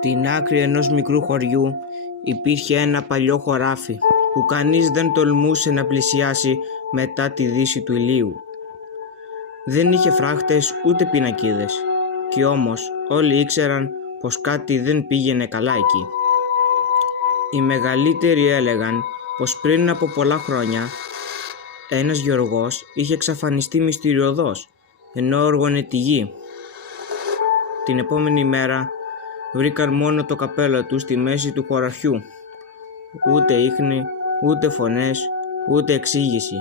Στην άκρη ενός μικρού χωριού υπήρχε ένα παλιό χωράφι που κανείς δεν τολμούσε να πλησιάσει μετά τη δύση του ηλίου. Δεν είχε φράχτες ούτε πινακίδες, κι όμως όλοι ήξεραν πως κάτι δεν πήγαινε καλά εκεί. Οι μεγαλύτεροι έλεγαν πως πριν από πολλά χρόνια ένας γεωργός είχε εξαφανιστεί μυστηριωδώς ενώ όργωνε τη γη. Την επόμενη μέρα βρήκαν μόνο το καπέλο του στη μέση του χωραφιού. Ούτε ίχνη, ούτε φωνές, ούτε εξήγηση.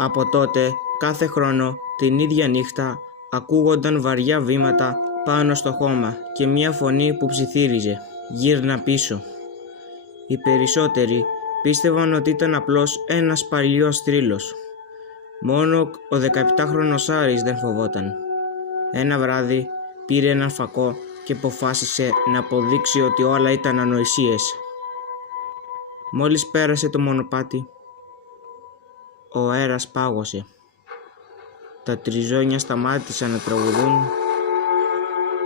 Από τότε, κάθε χρόνο, την ίδια νύχτα, ακούγονταν βαριά βήματα πάνω στο χώμα και μια φωνή που ψιθύριζε «Γύρνα πίσω». Οι περισσότεροι πίστευαν ότι ήταν απλώς ένας παλιός θρύλος. Μόνο ο 17χρονος Άρης δεν φοβόταν. Ένα βράδυ πήρε έναν φακό και αποφάσισε να αποδείξει ότι όλα ήταν ανοησίες. Μόλις πέρασε το μονοπάτι, ο αέρας πάγωσε. Τα τριζόνια σταμάτησαν να τραγουδούν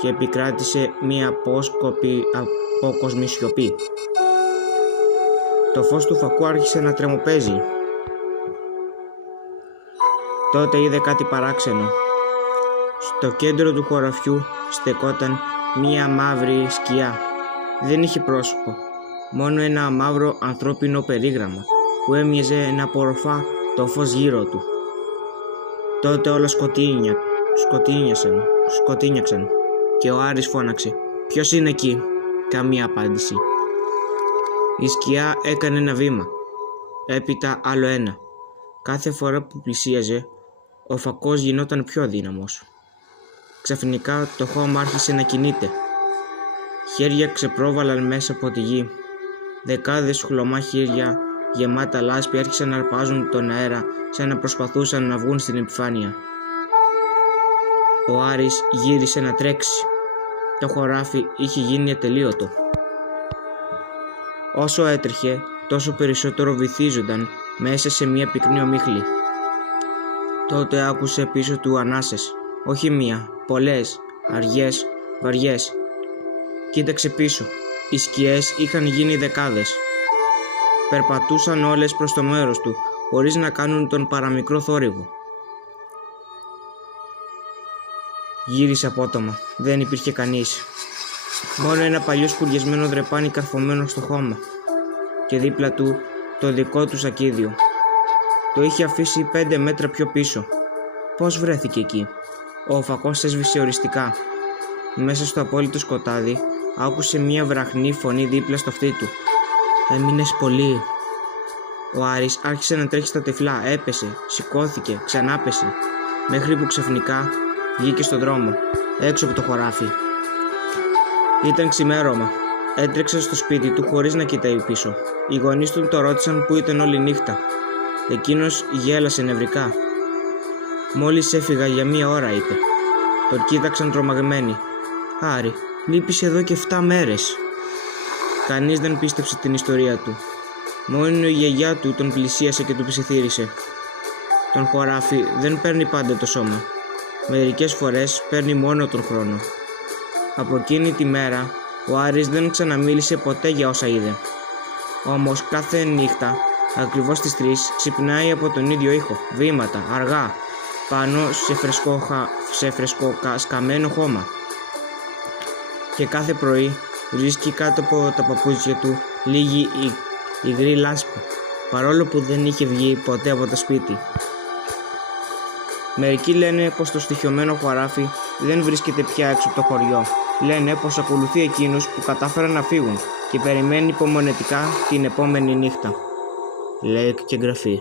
και επικράτησε μία απόκοσμη σιωπή. Το φως του φακού άρχισε να τρεμοπαίζει. Τότε είδε κάτι παράξενο. Στο κέντρο του χωραφιού στεκόταν μία μαύρη σκιά. Δεν είχε πρόσωπο, μόνο ένα μαύρο ανθρώπινο περίγραμμα που έμοιαζε να απορροφά το φως γύρω του. Τότε όλα σκοτίνιαξαν και ο Άρης φώναξε «Ποιος είναι εκεί?» Καμία απάντηση. Η σκιά έκανε ένα βήμα, έπειτα άλλο ένα. Κάθε φορά που πλησίαζε, ο φακός γινόταν πιο αδύναμος. Ξαφνικά το χώμα άρχισε να κινείται. Χέρια ξεπρόβαλαν μέσα από τη γη. Δεκάδες χλωμά χέρια γεμάτα λάσπη άρχισαν να αρπάζουν τον αέρα σαν να προσπαθούσαν να βγουν στην επιφάνεια. Ο Άρης γύρισε να τρέξει. Το χωράφι είχε γίνει ατελείωτο. Όσο έτρεχε, τόσο περισσότερο βυθίζονταν μέσα σε μια πυκνή ομίχλη. Τότε άκουσε πίσω του ανάσες. Όχι μία, πολλές, αργές, βαριές. Κοίταξε πίσω. Οι σκιές είχαν γίνει δεκάδες. Περπατούσαν όλες προς το μέρος του, χωρίς να κάνουν τον παραμικρό θόρυβο. Γύρισε απότομα. Δεν υπήρχε κανείς. Μόνο ένα παλιό σκουριασμένο δρεπάνι καρφωμένο στο χώμα και δίπλα του το δικό του σακίδιο. Το είχε αφήσει 5 μέτρα πιο πίσω. Πώς βρέθηκε εκεί? Ο φακός έσβησε οριστικά. Μέσα στο απόλυτο σκοτάδι άκουσε μια βραχνή φωνή δίπλα στο αυτί του. «Έμεινες πολύ». Ο Άρης άρχισε να τρέχει στα τυφλά. Έπεσε, σηκώθηκε, ξανάπεσε, μέχρι που ξαφνικά βγήκε στον δρόμο, έξω από το χωράφι. Ήταν ξημέρωμα. Έτρεξε στο σπίτι του χωρίς να κοιτάει πίσω. Οι γονείς του το ρώτησαν που ήταν όλη νύχτα. Εκείνος γέλασε νευρικά. «Μόλις έφυγα για 1 ώρα», είπε. Τον κοίταξαν τρομαγμένοι. «Άρη, λείπεις εδώ και 7 μέρες». Κανείς δεν πίστεψε την ιστορία του. Μόνο η γιαγιά του τον πλησίασε και του ψιθύρισε. Τον χωράφι δεν παίρνει πάντα το σώμα. Μερικές φορές παίρνει μόνο τον χρόνο. Από εκείνη τη μέρα ο Άρης δεν ξαναμίλησε ποτέ για όσα είδε. Όμως κάθε νύχτα, ακριβώς στις 3, ξυπνάει από τον ίδιο ήχο. Βήματα, αργά, πάνω σε φρεσκό σκαμμένο χώμα. Και κάθε πρωί βρίσκει κάτω από τα παπούτσια του λίγη υγρή λάσπη, παρόλο που δεν είχε βγει ποτέ από το σπίτι. Μερικοί λένε πως το στοιχειωμένο χωράφι δεν βρίσκεται πια έξω από το χωριό. Λένε πως ακολουθεί εκείνους που κατάφεραν να φύγουν και περιμένει υπομονετικά την επόμενη νύχτα. Λέει και γραφή.